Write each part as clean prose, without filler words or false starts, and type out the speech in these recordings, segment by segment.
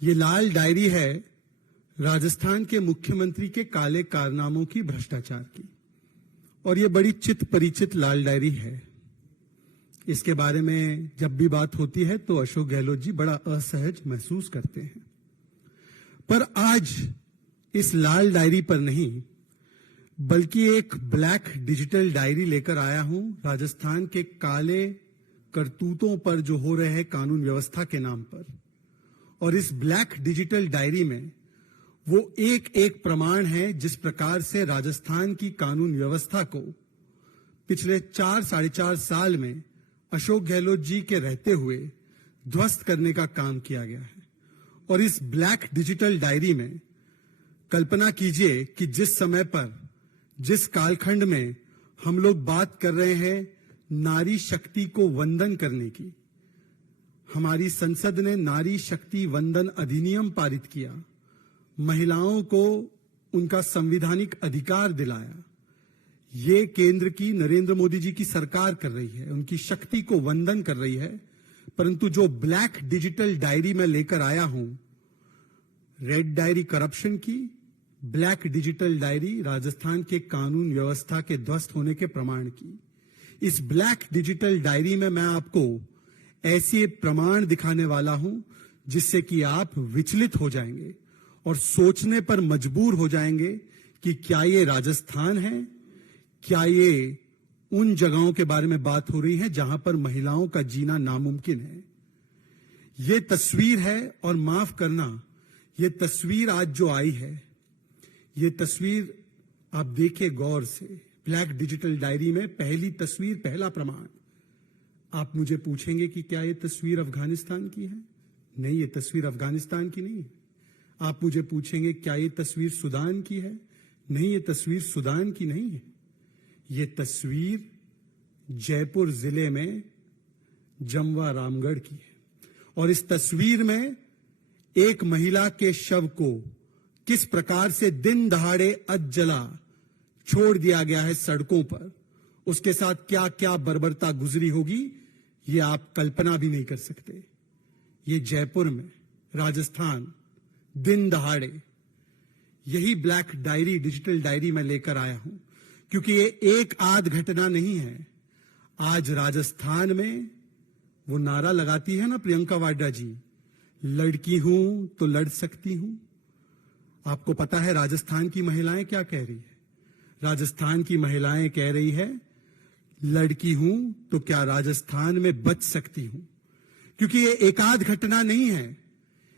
ये लाल डायरी है राजस्थान के मुख्यमंत्री के काले कारनामों की, भ्रष्टाचार की, और ये बड़ी चित परिचित लाल डायरी है। इसके बारे में जब भी बात होती है तो अशोक गहलोत जी बड़ा असहज महसूस करते हैं। पर आज इस लाल डायरी पर नहीं बल्कि एक ब्लैक डिजिटल डायरी लेकर आया हूं, राजस्थान के काले करतूतों पर जो हो रहे हैं कानून व्यवस्था के नाम पर। और इस ब्लैक डिजिटल डायरी में वो एक एक प्रमाण है जिस प्रकार से राजस्थान की कानून व्यवस्था को पिछले 4-4.5 साल में अशोक गहलोत जी के रहते हुए ध्वस्त करने का काम किया गया है। और इस ब्लैक डिजिटल डायरी में कल्पना कीजिए कि जिस समय पर, जिस कालखंड में हम लोग बात कर रहे हैं नारी शक्ति को वंदन करने की, हमारी संसद ने नारी शक्ति वंदन अधिनियम पारित किया, महिलाओं को उनका संवैधानिक अधिकार दिलाया। ये केंद्र की नरेंद्र मोदी जी की सरकार कर रही है, उनकी शक्ति को वंदन कर रही है। परंतु जो ब्लैक डिजिटल डायरी में लेकर आया हूं, रेड डायरी करप्शन की, ब्लैक डिजिटल डायरी राजस्थान के कानून व्यवस्था के ध्वस्त होने के प्रमाण की। इस ब्लैक डिजिटल डायरी में मैं आपको ऐसे प्रमाण दिखाने वाला हूं जिससे कि आप विचलित हो जाएंगे और सोचने पर मजबूर हो जाएंगे कि क्या ये राजस्थान है, क्या ये उन जगहों के बारे में बात हो रही है जहां पर महिलाओं का जीना नामुमकिन है। ये तस्वीर है, और माफ करना, ये तस्वीर आज जो आई है, ये तस्वीर आप देखिए गौर से। ब्लैक डिजिटल डायरी में पहली तस्वीर, पहला प्रमाण। आप मुझे पूछेंगे कि क्या ये तस्वीर अफगानिस्तान की है? नहीं, ये तस्वीर अफगानिस्तान की नहीं है। आप मुझे पूछेंगे क्या ये तस्वीर सूडान की है? नहीं, ये तस्वीर सूडान की नहीं है। ये तस्वीर जयपुर जिले में जमवा रामगढ़ की है। और इस तस्वीर में एक महिला के शव को किस प्रकार से दिन दहाड़े अधजला छोड़ दिया गया है सड़कों पर, उसके साथ क्या क्या बर्बरता गुजरी होगी, ये आप कल्पना भी नहीं कर सकते। ये जयपुर में, राजस्थान, दिन दहाड़े। यही ब्लैक डायरी, डिजिटल डायरी में लेकर आया हूं, क्योंकि ये एक आध घटना नहीं है। आज राजस्थान में वो नारा लगाती है ना प्रियंका वाड्रा जी, लड़की हूं तो लड़ सकती हूं। आपको पता है राजस्थान की महिलाएं क्या कह रही है? राजस्थान की महिलाएं कह रही है, लड़की हूं तो क्या राजस्थान में बच सकती हूं। क्योंकि ये एकाध घटना नहीं है।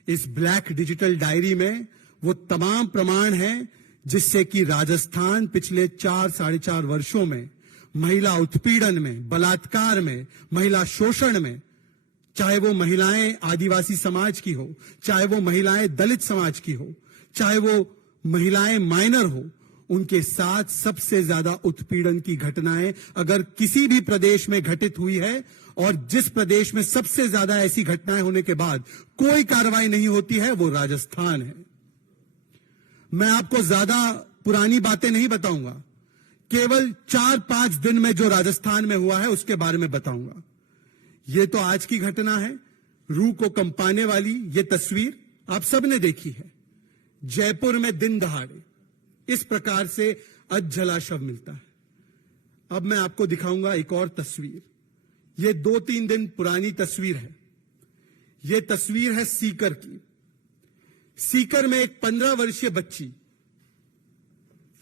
इस ब्लैक डिजिटल डायरी में वो तमाम प्रमाण हैं जिससे कि राजस्थान पिछले 4-4.5 वर्षों में महिला उत्पीड़न में, बलात्कार में, महिला शोषण में, चाहे वो महिलाएं आदिवासी समाज की हो, चाहे वो महिलाएं दलित समाज की हो, चाहे वो महिलाएं माइनर हो, उनके साथ सबसे ज्यादा उत्पीड़न की घटनाएं अगर किसी भी प्रदेश में घटित हुई है, और जिस प्रदेश में सबसे ज्यादा ऐसी घटनाएं होने के बाद कोई कार्रवाई नहीं होती है, वो राजस्थान है। मैं आपको ज्यादा पुरानी बातें नहीं बताऊंगा, केवल 4-5 दिन में जो राजस्थान में हुआ है उसके बारे में बताऊंगा। ये तो आज की घटना है, रूह को कंपाने वाली ये तस्वीर आप सबने देखी है। जयपुर में दिन दहाड़े इस प्रकार से अधजला शव मिलता है। अब मैं आपको दिखाऊंगा एक और तस्वीर। ये 2-3 दिन पुरानी तस्वीर है। ये तस्वीर है सीकर की। सीकर में एक 15 वर्षीय बच्ची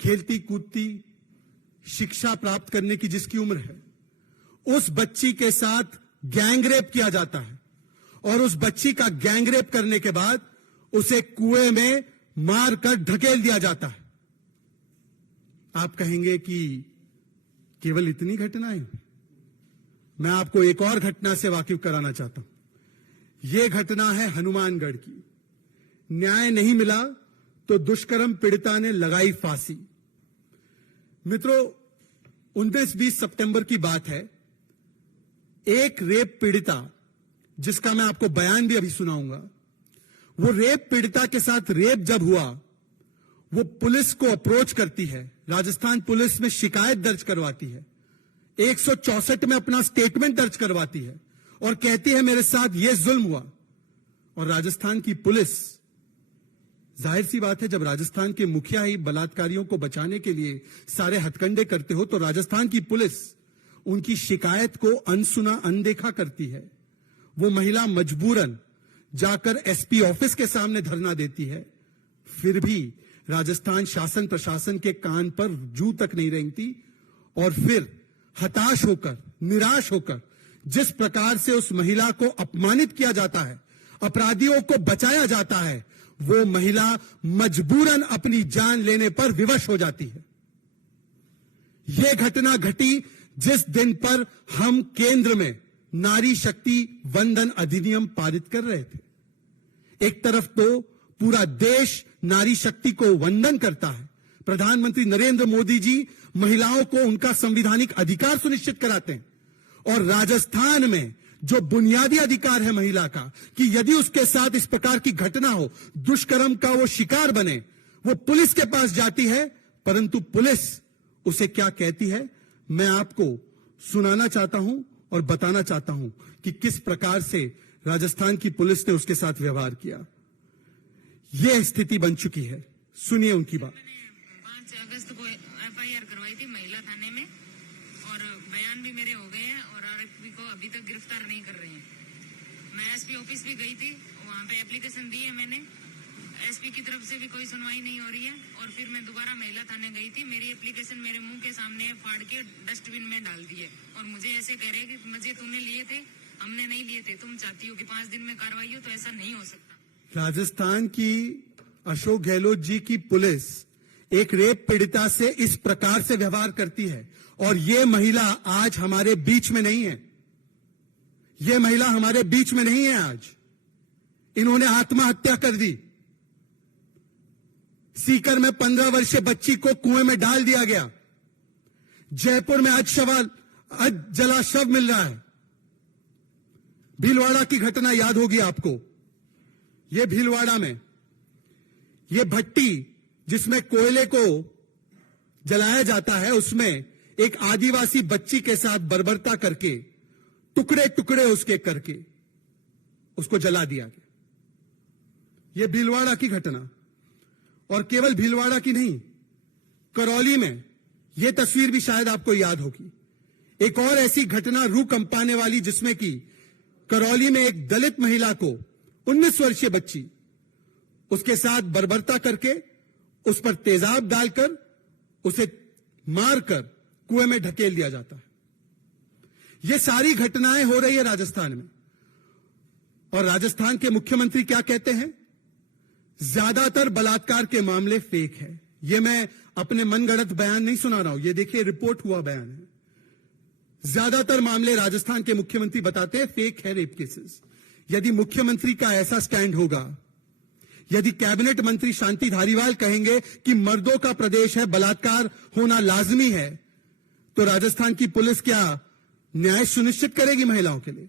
खेलती कूदती, शिक्षा प्राप्त करने की जिसकी उम्र है, उस बच्ची के साथ गैंगरेप किया जाता है। और उस बच्ची का गैंगरेप करने के बाद उसे कुएं में मारकर ढकेल दिया जाता है। आप कहेंगे कि केवल इतनी घटनाएं? मैं आपको एक और घटना से वाकिफ कराना चाहता हूं। यह घटना है हनुमानगढ़ की। न्याय नहीं मिला तो दुष्कर्म पीड़िता ने लगाई फांसी। मित्रों, 19-20 सितंबर की बात है। एक रेप पीड़िता, जिसका मैं आपको बयान भी अभी सुनाऊंगा, वो रेप पीड़िता के साथ रेप जब हुआ, वो पुलिस को अप्रोच करती है, राजस्थान पुलिस में शिकायत दर्ज करवाती है, 164 में अपना स्टेटमेंट दर्ज करवाती है और कहती है मेरे साथ ये जुल्म हुआ। और राजस्थान की पुलिस, जाहिर सी बात है, जब राजस्थान के मुखिया ही बलात्कारियों को बचाने के लिए सारे हथकंडे करते हो तो राजस्थान की पुलिस उनकी शिकायत को अनसुना अनदेखा करती है। वो महिला मजबूरन जाकर एसपी ऑफिस के सामने धरना देती है, फिर भी राजस्थान शासन प्रशासन के कान पर जू तक नहीं रेंगती और फिर हताश होकर, निराश होकर जिस प्रकार से उस महिला को अपमानित किया जाता है, अपराधियों को बचाया जाता है, वो महिला मजबूरन अपनी जान लेने पर विवश हो जाती है। यह घटना घटी जिस दिन पर हम केंद्र में नारी शक्ति वंदन अधिनियम पारित कर रहे थे। एक तरफ तो पूरा देश नारी शक्ति को वंदन करता है, प्रधानमंत्री नरेंद्र मोदी जी महिलाओं को उनका संवैधानिक अधिकार सुनिश्चित कराते हैं, और राजस्थान में जो बुनियादी अधिकार है महिला का कि यदि उसके साथ इस प्रकार की घटना हो, दुष्कर्म का वो शिकार बने, वो पुलिस के पास जाती है, परंतु पुलिस उसे क्या कहती है मैं आपको सुनाना चाहता हूं और बताना चाहता हूं कि किस प्रकार से राजस्थान की पुलिस ने उसके साथ व्यवहार किया। यह स्थिति बन चुकी है। सुनिए उनकी बात। मैंने 5 अगस्त को एफआईआर करवाई थी महिला थाने में और बयान भी मेरे हो गए हैं और आरोपी को अभी तक गिरफ्तार नहीं कर रहे हैं। मैं एसपी ऑफिस भी गई थी, वहां पे एप्लीकेशन दी है मैंने, एसपी की तरफ से भी कोई सुनवाई नहीं हो रही है। और फिर मैं दोबारा महिला थाने गई थी, मेरी एप्लीकेशन मेरे मुंह के सामने फाड़ के डस्टबिन में डाल दी है और मुझे ऐसे कह रहे हैं कि मुझे तूने लिए थे, हमने नहीं लिए थे, तुम चाहती हो कि 5 दिन में कार्रवाई हो, तो ऐसा नहीं हो सकता। राजस्थान की अशोक गहलोत जी की पुलिस एक रेप पीड़िता से इस प्रकार से व्यवहार करती है, और यह महिला आज हमारे बीच में नहीं है। यह महिला हमारे बीच में नहीं है आज। इन्होंने आत्महत्या कर दी। सीकर में 15 वर्षीय बच्ची को कुएं में डाल दिया गया। जयपुर में आज जला शव मिल रहा है। भीलवाड़ा की घटना याद होगी आपको। यह भीलवाड़ा में यह भट्टी जिसमें कोयले को जलाया जाता है, उसमें एक आदिवासी बच्ची के साथ बर्बरता करके टुकड़े टुकड़े उसके करके उसको जला दिया गया। यह भीलवाड़ा की घटना, और केवल भीलवाड़ा की नहीं, करौली में यह तस्वीर भी शायद आपको याद होगी। एक और ऐसी घटना रूह कंपाने वाली, जिसमें कि करौली में एक दलित महिला को 19 वर्षीय बच्ची उसके साथ बर्बरता करके उस पर तेजाब डालकर उसे मारकर कुएं में ढकेल दिया जाता है। यह सारी घटनाएं हो रही है राजस्थान में, और राजस्थान के मुख्यमंत्री क्या कहते हैं? ज्यादातर बलात्कार के मामले फेक है। यह मैं अपने मनगढ़ंत बयान नहीं सुना रहा हूं, यह देखिए रिपोर्ट हुआ बयान है। ज्यादातर मामले राजस्थान के मुख्यमंत्री बताते हैं फेक है रेप केसेस। यदि मुख्यमंत्री का ऐसा स्टैंड होगा, यदि कैबिनेट मंत्री शांति धारीवाल कहेंगे कि मर्दों का प्रदेश है, बलात्कार होना लाजमी है, तो राजस्थान की पुलिस क्या न्याय सुनिश्चित करेगी महिलाओं के लिए?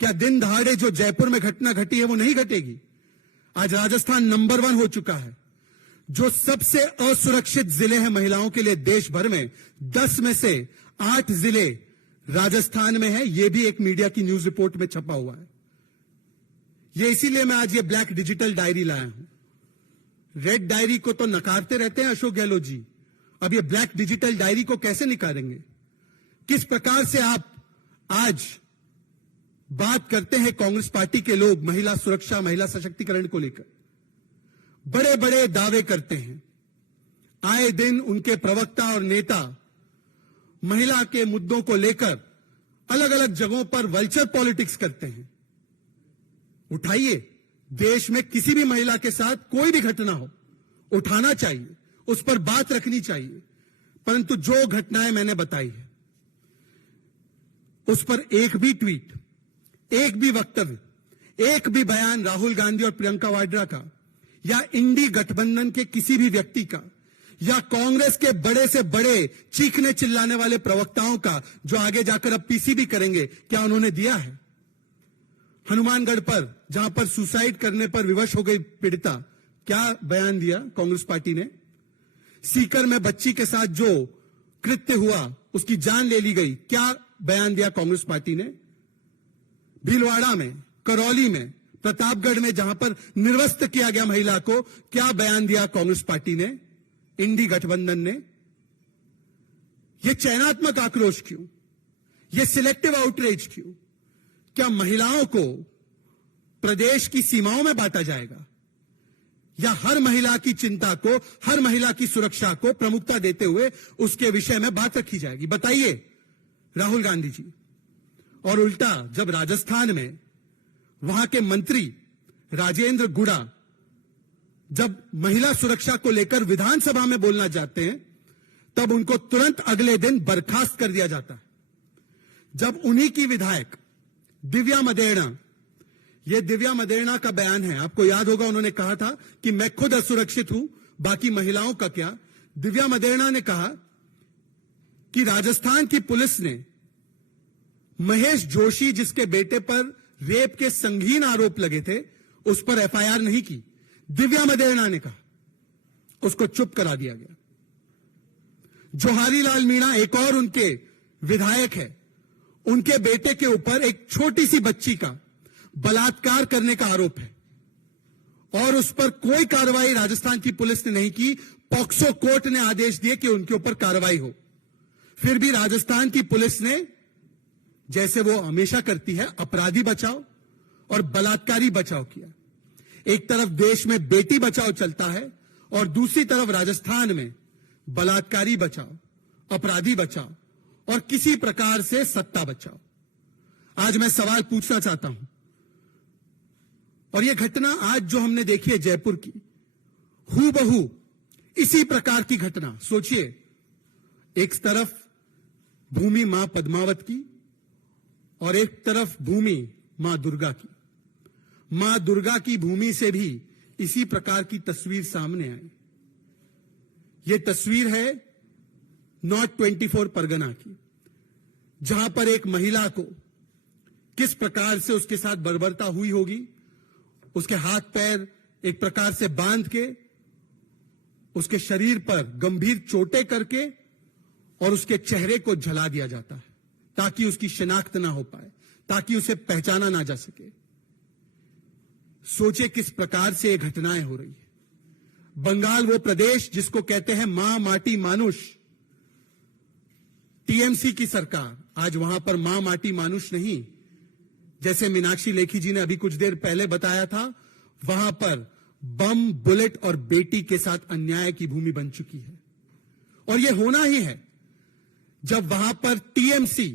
क्या दिन दहाड़े जो जयपुर में घटना घटी है वो नहीं घटेगी? आज राजस्थान नंबर 1 हो चुका है। जो सबसे असुरक्षित जिले हैं महिलाओं के लिए देश भर में, 10 में से 8 जिले राजस्थान में है। यह भी एक मीडिया की न्यूज रिपोर्ट में छपा हुआ है। यह इसीलिए मैं आज ये ब्लैक डिजिटल डायरी लाया हूं। रेड डायरी को तो नकारते रहते हैं अशोक गहलोत जी, अब ये ब्लैक डिजिटल डायरी को कैसे निकालेंगे? किस प्रकार से आप आज बात करते हैं कांग्रेस पार्टी के लोग महिला सुरक्षा, महिला सशक्तिकरण को लेकर बड़े बड़े दावे करते हैं। आए दिन उनके प्रवक्ता और नेता महिला के मुद्दों को लेकर अलग अलग जगहों पर वल्चर पॉलिटिक्स करते हैं। उठाइए, देश में किसी भी महिला के साथ कोई भी घटना हो, उठाना चाहिए, उस पर बात रखनी चाहिए, परंतु जो घटनाएं मैंने बताई है उस पर एक भी ट्वीट, एक भी वक्तव्य, एक भी बयान राहुल गांधी और प्रियंका वाड्रा का, या इंडी गठबंधन के किसी भी व्यक्ति का, या कांग्रेस के बड़े से बड़े चीखने चिल्लाने वाले प्रवक्ताओं का, जो आगे जाकर अब पीसीबी करेंगे, क्या उन्होंने दिया है? हनुमानगढ़ पर जहां पर सुसाइड करने पर विवश हो गई पीड़िता, क्या बयान दिया कांग्रेस पार्टी ने? सीकर में बच्ची के साथ जो कृत्य हुआ, उसकी जान ले ली गई, क्या बयान दिया कांग्रेस पार्टी ने? भीलवाड़ा में, करौली में प्रतापगढ़ में जहां पर निर्वस्त्र किया गया महिला को, क्या बयान दिया कांग्रेस पार्टी ने, इंडी गठबंधन ने? यह चयनात्मक आक्रोश क्यों? यह सिलेक्टिव आउटरीच क्यों? क्या महिलाओं को प्रदेश की सीमाओं में बांटा जाएगा, या हर महिला की चिंता को, हर महिला की सुरक्षा को प्रमुखता देते हुए उसके विषय में बात रखी जाएगी? बताइए राहुल गांधी जी। और उल्टा जब राजस्थान में वहां के मंत्री राजेंद्र गुड़ा जब महिला सुरक्षा को लेकर विधानसभा में बोलना चाहते हैं, तब उनको तुरंत अगले दिन बर्खास्त कर दिया जाता है। जब उन्हीं की विधायक दिव्या मदेरणा, यह दिव्या मदेरणा का बयान है, आपको याद होगा उन्होंने कहा था कि मैं खुद असुरक्षित हूं, बाकी महिलाओं का क्या। दिव्या मदेरणा ने कहा कि राजस्थान की पुलिस ने महेश जोशी, जिसके बेटे पर रेप के संगीन आरोप लगे थे, उस पर एफआईआर नहीं की। दिव्या मदेरणा ने कहा, उसको चुप करा दिया गया। जोहारी लाल मीणा एक और उनके विधायक है, उनके बेटे के ऊपर एक छोटी सी बच्ची का बलात्कार करने का आरोप है और उस पर कोई कार्रवाई राजस्थान की पुलिस ने नहीं की। पॉक्सो कोर्ट ने आदेश दिए कि उनके ऊपर कार्रवाई हो, फिर भी राजस्थान की पुलिस ने, जैसे वो हमेशा करती है, अपराधी बचाओ और बलात्कारी बचाओ किया। एक तरफ देश में बेटी बचाओ चलता है और दूसरी तरफ राजस्थान में बलात्कारी बचाओ, अपराधी बचाओ और किसी प्रकार से सत्ता बचाओ। आज मैं सवाल पूछना चाहता हूं, और यह घटना आज जो हमने देखी है जयपुर की, हूबहू इसी प्रकार की घटना सोचिए। एक तरफ भूमि मां पद्मावत की और एक तरफ भूमि मां दुर्गा की। मां दुर्गा की भूमि से भी इसी प्रकार की तस्वीर सामने आई। यह तस्वीर है नॉर्थ 24 परगना की, जहां पर एक महिला को किस प्रकार से उसके साथ बर्बरता हुई होगी, उसके हाथ पैर एक प्रकार से बांध के, उसके शरीर पर गंभीर चोटें करके और उसके चेहरे को जला दिया जाता है ताकि उसकी शिनाख्त ना हो पाए, ताकि उसे पहचाना ना जा सके। सोचे किस प्रकार से ये घटनाएं हो रही है। बंगाल वो प्रदेश जिसको कहते हैं मां माटी मानुष, टीएमसी की सरकार आज वहां पर मां माटी मानुष नहीं, जैसे मीनाक्षी लेखी जी ने अभी कुछ देर पहले बताया था, वहां पर बम, बुलेट और बेटी के साथ अन्याय की भूमि बन चुकी है। और यह होना ही है जब वहां पर टीएमसी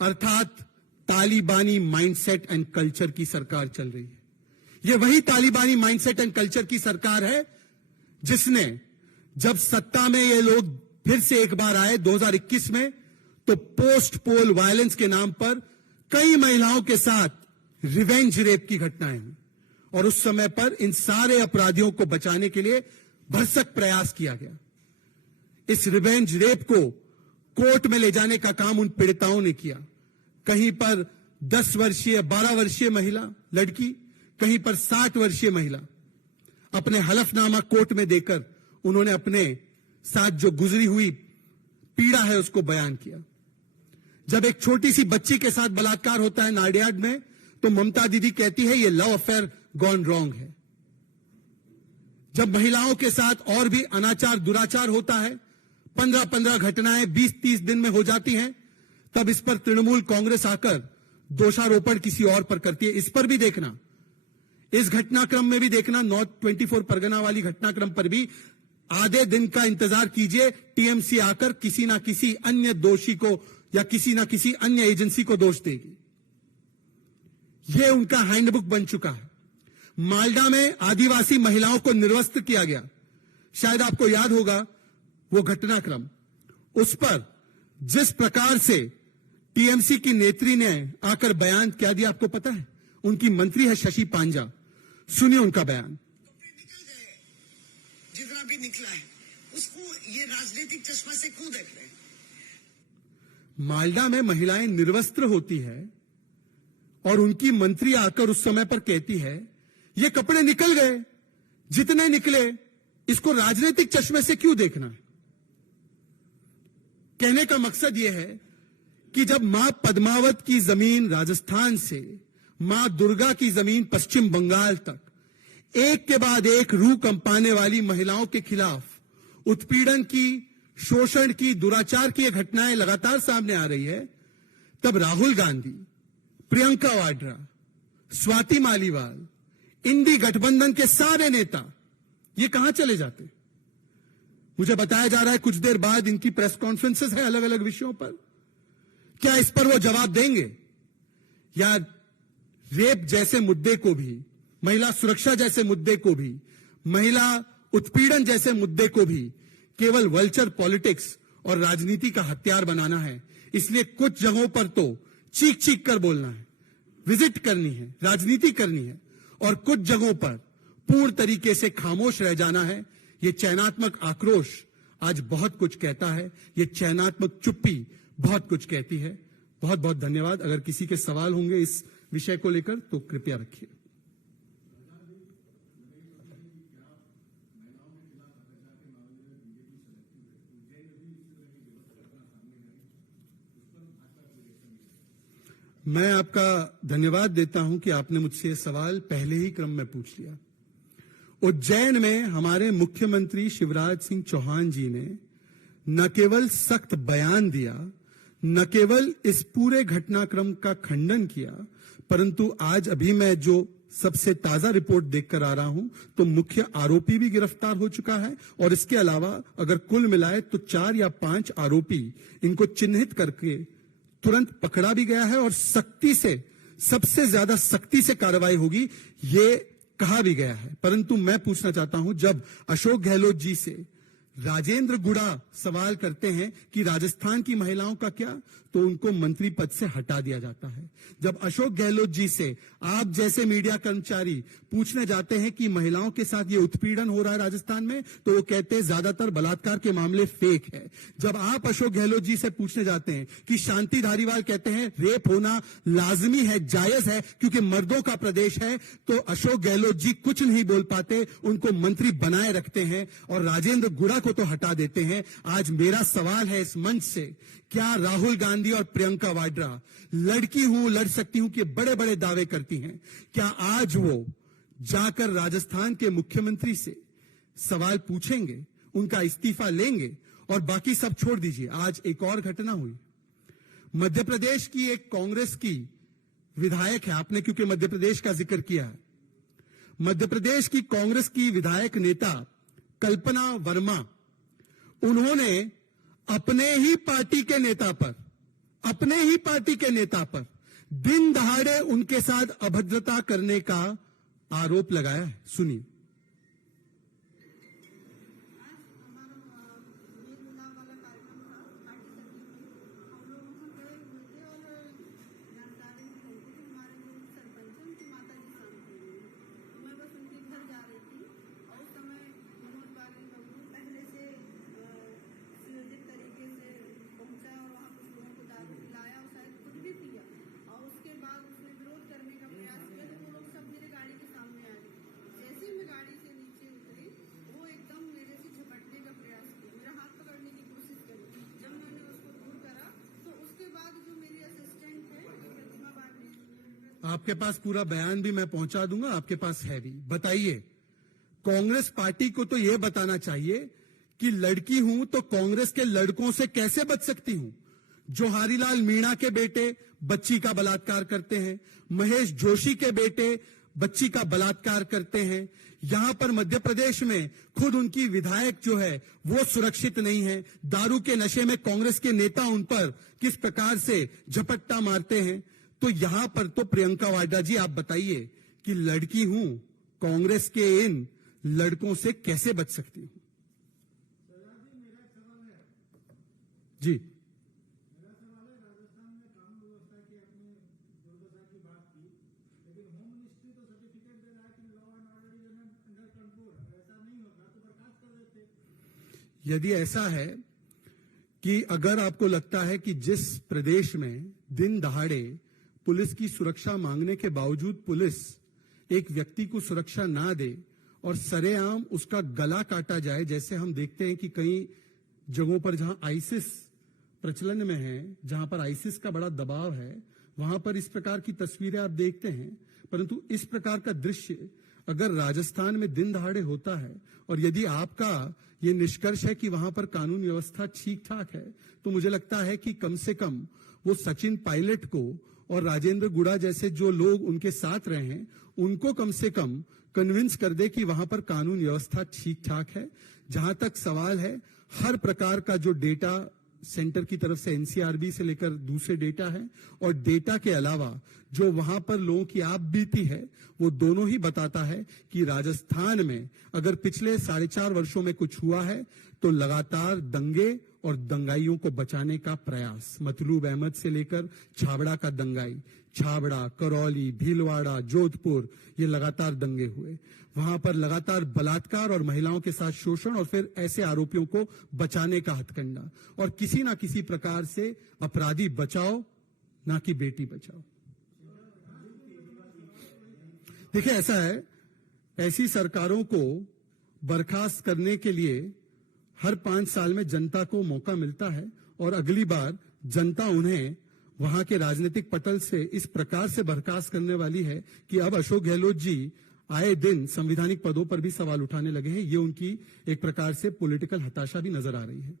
अर्थात तालिबानी माइंडसेट एंड कल्चर की सरकार चल रही है। यह वही तालिबानी माइंडसेट एंड कल्चर की सरकार है जिसने, जब सत्ता में ये लोग फिर से एक बार आए 2021 में, तो पोस्ट पोल वायलेंस के नाम पर कई महिलाओं के साथ रिवेंज रेप की घटनाएं हुई और उस समय पर इन सारे अपराधियों को बचाने के लिए भरसक प्रयास किया गया। इस रिवेंज रेप को कोर्ट में ले जाने का काम उन पीड़िताओं ने किया। कहीं पर 10 वर्षीय 12 वर्षीय महिला लड़की, कहीं पर 60 वर्षीय महिला, अपने हलफनामा कोर्ट में देकर उन्होंने अपने साथ जो गुजरी हुई पीड़ा है उसको बयान किया। जब एक छोटी सी बच्ची के साथ बलात्कार होता है नाडियाड में, तो ममता दीदी कहती है ये लव अफेयर गॉन रॉन्ग है। जब महिलाओं के साथ और भी अनाचार दुराचार होता है, 15-15 घटनाएं 20-30 दिन में हो जाती हैं, तब इस पर तृणमूल कांग्रेस आकर दोषारोपण किसी और पर करती है। इस पर भी देखना, इस घटनाक्रम में भी देखना, नॉर्थ 24 परगना वाली घटनाक्रम पर भी आधे दिन का इंतजार कीजिए, टीएमसी आकर किसी ना किसी अन्य दोषी को या किसी ना किसी अन्य एजेंसी को दोष देगी। यह उनका हैंडबुक बन चुका है। मालडा में आदिवासी महिलाओं को निर्वस्त्र किया गया, शायद आपको याद होगा वो घटनाक्रम। उस पर जिस प्रकार से टीएमसी की नेत्री ने आकर बयान क्या दिया आपको पता है? उनकी मंत्री है शशि पांजा, सुनिए उनका बयान। जितना भी निकला है उसको ये राजनीतिक चश्मा से क्यों देख रहे हैं? मालडा में महिलाएं निर्वस्त्र होती है और उनकी मंत्री आकर उस समय पर कहती है ये कपड़े निकल गए, जितने निकले, इसको राजनीतिक चश्मे से क्यों देखना है? कहने का मकसद यह है कि जब मां पद्मावत की जमीन राजस्थान से मां दुर्गा की जमीन पश्चिम बंगाल तक एक के बाद एक रूह कंपाने वाली महिलाओं के खिलाफ उत्पीड़न की, शोषण की, दुराचार की ये घटनाएं लगातार सामने आ रही है, तब राहुल गांधी, प्रियंका वाड्रा, स्वाति मालीवाल, इंडी गठबंधन के सारे नेता ये कहां चले जाते? मुझे बताया जा रहा है कुछ देर बाद इनकी प्रेस कॉन्फ्रेंसेस है अलग अलग विषयों पर। क्या इस पर वो जवाब देंगे? या रेप जैसे मुद्दे को भी, महिला सुरक्षा जैसे मुद्दे को भी, महिला उत्पीड़न जैसे मुद्दे को भी केवल वल्चर पॉलिटिक्स और राजनीति का हथियार बनाना है? इसलिए कुछ जगहों पर तो चीख चीख कर बोलना है, विजिट करनी है, राजनीति करनी है, और कुछ जगहों पर पूर्ण तरीके से खामोश रह जाना है। ये चयनात्मक आक्रोश आज बहुत कुछ कहता है, ये चयनात्मक चुप्पी बहुत कुछ कहती है। बहुत बहुत धन्यवाद। अगर किसी के सवाल होंगे इस विषय को लेकर तो कृपया रखिए। मैं आपका धन्यवाद देता हूं कि आपने मुझसे ये सवाल पहले ही क्रम में पूछ लिया। उज्जैन में हमारे मुख्यमंत्री शिवराज सिंह चौहान जी ने न केवल सख्त बयान दिया, न केवल इस पूरे घटनाक्रम का खंडन किया, परंतु आज अभी मैं जो सबसे ताजा रिपोर्ट देखकर आ रहा हूं तो मुख्य आरोपी भी गिरफ्तार हो चुका है, और इसके अलावा अगर कुल मिलाए तो 4 या 5 आरोपी इनको चिन्हित करके तुरंत पकड़ा भी गया है, और सख्ती से, सबसे ज्यादा सख्ती से कार्रवाई होगी ये कहा भी गया है। परंतु मैं पूछना चाहता हूं, जब अशोक गहलोत जी से राजेंद्र गुड़ा सवाल करते हैं कि राजस्थान की महिलाओं का क्या, तो उनको मंत्री पद से हटा दिया जाता है। जब अशोक गहलोत जी से आप जैसे मीडिया कर्मचारी पूछने जाते हैं कि महिलाओं के साथ ये उत्पीड़न हो रहा है राजस्थान में, तो वो कहते हैं ज्यादातर बलात्कार के मामले फेक है। जब आप अशोक गहलोत जी से पूछने जाते हैं कि शांति धारीवाल कहते हैं रेप होना लाजमी है, जायज है क्योंकि मर्दों का प्रदेश है, तो अशोक गहलोत जी कुछ नहीं बोल पाते, उनको मंत्री बनाए रखते हैं और राजेंद्र गुड़ा को तो हटा देते हैं। आज मेरा सवाल है इस मंच से, क्या राहुल गांधी और प्रियंका वाड्रा, लड़की हूं लड़ सकती हूं कि बड़े बड़े दावे करती हैं, क्या आज वो जाकर राजस्थान के मुख्यमंत्री से सवाल पूछेंगे, उनका इस्तीफा लेंगे? और बाकी सब छोड़ दीजिए, आज एक और घटना हुई। मध्य प्रदेश की एक कांग्रेस की विधायक है, आपने क्योंकि मध्य प्रदेश का जिक्र किया है, मध्य प्रदेश की कांग्रेस की विधायक नेता कल्पना वर्मा, उन्होंने अपने ही पार्टी के नेता पर दिन दहाड़े उनके साथ अभद्रता करने का आरोप लगाया है। सुनिए। आपके पास पूरा बयान भी मैं पहुंचा दूंगा, आपके पास है भी। बताइए, कांग्रेस पार्टी को तो यह बताना चाहिए कि लड़की हूं तो कांग्रेस के लड़कों से कैसे बच सकती हूं। जोहारीलाल मीणा के बेटे बच्ची का बलात्कार करते हैं, महेश जोशी के बेटे बच्ची का बलात्कार करते हैं, यहां पर मध्य प्रदेश में खुद उनकी विधायक जो है वो सुरक्षित नहीं है, दारू के नशे में कांग्रेस के नेता उन पर किस प्रकार से झपट्टा मारते हैं। तो यहां पर तो प्रियंका वाड्रा जी आप बताइए कि लड़की हूं, कांग्रेस के इन लड़कों से कैसे बच सकती हूं? जी, मेरा सवाल है, राजस्थान में कानून व्यवस्था की अपनी दुर्दशा की बात की, लेकिन होम मिनिस्ट्री तो सर्टिफिकेट दे रहा है कि law and order is under control, ऐसा नहीं होगा तो बर्खास्त कर देते। यदि ऐसा है कि अगर आपको लगता है कि जिस प्रदेश में दिन दहाड़े पुलिस की सुरक्षा मांगने के बावजूद पुलिस एक व्यक्ति को सुरक्षा ना दे और सरेआम उसका गला काटा जाए, जैसे हम देखते हैं कि कई जगहों पर जहां आईसिस प्रचलन में है, जहां पर आईसिस का बड़ा दबाव है, वहां पर इस प्रकार की तस्वीरें आप देखते हैं, परंतु इस प्रकार का दृश्य अगर राजस्थान में दिन दहाड़े होता है और यदि आपका ये निष्कर्ष है कि वहां पर कानून व्यवस्था ठीक ठाक है, तो मुझे लगता है कि कम से कम वो सचिन पायलट को और राजेंद्र गुड़ा जैसे जो लोग उनके साथ रहे हैं उनको कम से कम कन्विंस कर दे कि वहां पर कानून व्यवस्था ठीक ठाक है। जहां तक सवाल है, हर प्रकार का जो डेटा सेंटर की तरफ से एनसीआरबी से लेकर दूसरे डेटा है और डेटा के अलावा जो वहां पर लोगों की आप बीती है, वो दोनों ही बताता है कि राजस्थान में अगर पिछले 4.5 वर्षों में कुछ हुआ है तो लगातार दंगे और दंगाइयों को बचाने का प्रयास, मतलूब अहमद से लेकर छाबड़ा का दंगाई, छाबड़ा, करौली, भीलवाड़ा, जोधपुर, ये लगातार दंगे हुए। वहां पर लगातार बलात्कार और महिलाओं के साथ शोषण और फिर ऐसे आरोपियों को बचाने का हथकंडा और किसी ना किसी प्रकार से अपराधी बचाओ ना कि बेटी बचाओ। देखिए ऐसा है, ऐसी सरकारों को बर्खास्त करने के लिए हर 5 साल में जनता को मौका मिलता है और अगली बार जनता उन्हें वहां के राजनीतिक पटल से इस प्रकार से बर्खास्त करने वाली है कि अब अशोक गहलोत जी आए दिन संवैधानिक पदों पर भी सवाल उठाने लगे हैं। ये उनकी एक प्रकार से पॉलिटिकल हताशा भी नजर आ रही है।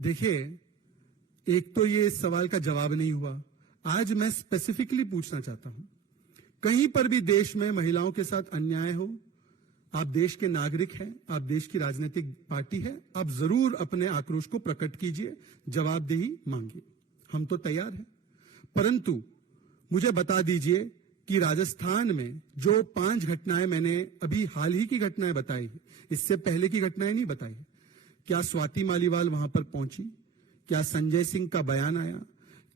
देखिए, एक तो ये सवाल का जवाब नहीं हुआ। आज मैं स्पेसिफिकली पूछना चाहता हूं, कहीं पर भी देश में महिलाओं के साथ अन्याय हो, आप देश के नागरिक हैं, आप देश की राजनीतिक पार्टी है, आप जरूर अपने आक्रोश को प्रकट कीजिए, जवाबदेही मांगिए, हम तो तैयार हैं। परंतु मुझे बता दीजिए कि राजस्थान में जो 5 घटनाएं मैंने अभी हाल ही की घटनाएं बताई, इससे पहले की घटनाएं नहीं बताई, क्या स्वाति मालीवाल वहां पर पहुंची? क्या संजय सिंह का बयान आया?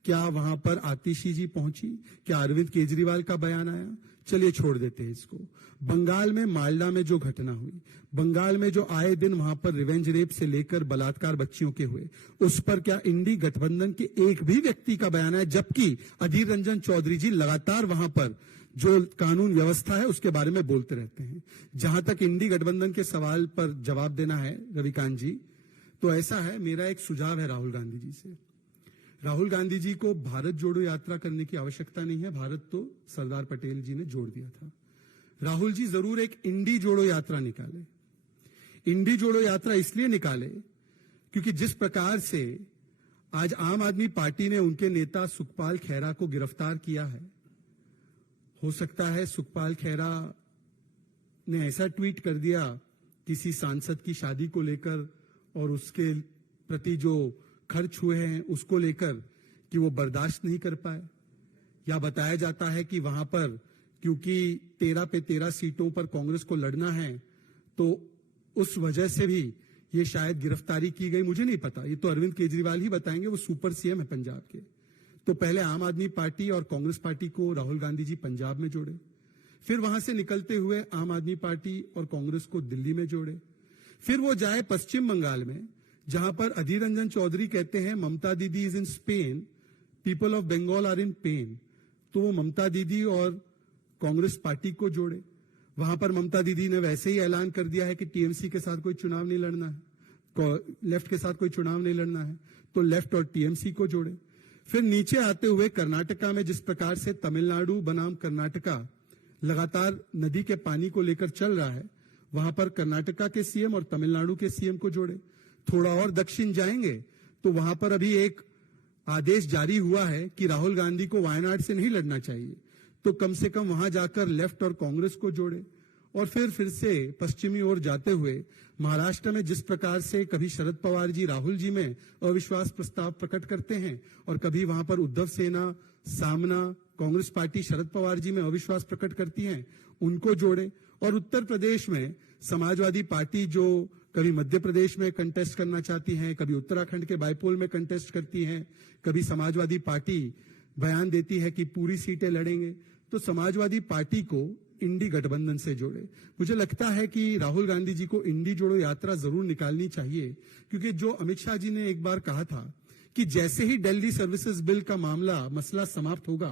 क्या वहां पर आतिशी जी पहुंची? क्या अरविंद केजरीवाल का बयान आया? चलिए छोड़ देते हैं इसको। बंगाल में मालडा में जो घटना हुई, बंगाल में जो आए दिन वहां पर रिवेंज रेप से लेकर बलात्कार बच्चियों के हुए, उस पर क्या इंडी गठबंधन के एक भी व्यक्ति का बयान आया? जबकि अधीर रंजन चौधरी जी लगातार वहां पर जो कानून व्यवस्था है उसके बारे में बोलते रहते हैं। जहां तक इंडी गठबंधन के सवाल पर जवाब देना है रविकांत जी, तो ऐसा है, मेरा एक सुझाव है राहुल गांधी जी से। राहुल गांधी जी को भारत जोड़ो यात्रा करने की आवश्यकता नहीं है, भारत तो सरदार पटेल जी ने जोड़ दिया था। राहुल जी जरूर एक इंडी जोड़ो यात्रा निकाले। इंडी जोड़ो यात्रा इसलिए निकाले क्योंकि जिस प्रकार से आज आम आदमी पार्टी ने उनके नेता सुखपाल खैरा को गिरफ्तार किया है, हो सकता है सुखपाल खैरा ने ऐसा ट्वीट कर दिया किसी सांसद की शादी को लेकर और उसके प्रति जो खर्च हुए हैं उसको लेकर कि वो बर्दाश्त नहीं कर पाए, या बताया जाता है कि वहां पर क्योंकि 13 पे 13 सीटों पर कांग्रेस को लड़ना है तो उस वजह से भी ये शायद गिरफ्तारी की गई। मुझे नहीं पता, ये तो अरविंद केजरीवाल ही बताएंगे, वो सुपर सीएम है पंजाब के। तो पहले आम आदमी पार्टी और कांग्रेस पार्टी को राहुल गांधी जी पंजाब में जोड़े, फिर वहां से निकलते हुए आम आदमी पार्टी और कांग्रेस को दिल्ली में जोड़े, फिर वो जाए पश्चिम बंगाल में जहां पर अधीर रंजन चौधरी कहते हैं Mamata Didi is in Spain, people of Bengal are in pain, तो वो ममता दीदी और कांग्रेस पार्टी को जोड़े। वहां पर ममता दीदी ने वैसे ही ऐलान कर दिया है कि टीएमसी के साथ कोई चुनाव नहीं लड़ना है, लेफ्ट के साथ कोई चुनाव नहीं लड़ना है, तो लेफ्ट और टीएमसी को जोड़े। फिर नीचे आते हुए कर्नाटका में जिस प्रकार से तमिलनाडु बनाम कर्नाटका लगातार नदी के पानी को लेकर चल रहा है, वहां पर कर्नाटका के सीएम और तमिलनाडु के सीएम को जोड़े। थोड़ा और दक्षिण जाएंगे तो वहां पर अभी एक आदेश जारी हुआ है कि राहुल गांधी को वायनाड से नहीं लड़ना चाहिए, तो कम से कम वहां जाकर लेफ्ट और कांग्रेस को जोड़े। और फिर से पश्चिमी ओर जाते हुए महाराष्ट्र में जिस प्रकार से कभी शरद पवार जी राहुल जी में अविश्वास प्रस्ताव प्रकट करते हैं और कभी वहां पर उद्धव सेना सामना कांग्रेस पार्टी शरद पवार जी में अविश्वास प्रकट करती हैं, उनको जोड़े। और उत्तर प्रदेश में समाजवादी पार्टी जो कभी मध्य प्रदेश में कंटेस्ट करना चाहती हैं, कभी उत्तराखंड के बाइपोल में कंटेस्ट करती हैं, कभी समाजवादी पार्टी बयान देती है कि पूरी सीटें लड़ेंगे, तो समाजवादी पार्टी को इंडी गठबंधन से जोड़े। मुझे लगता है कि राहुल गांधी जी को इंडी जोड़ो यात्रा जरूर निकालनी चाहिए, क्योंकि जो अमित शाह जी ने एक बार कहा था कि जैसे ही दिल्ली सर्विसेज बिल का मसला समाप्त होगा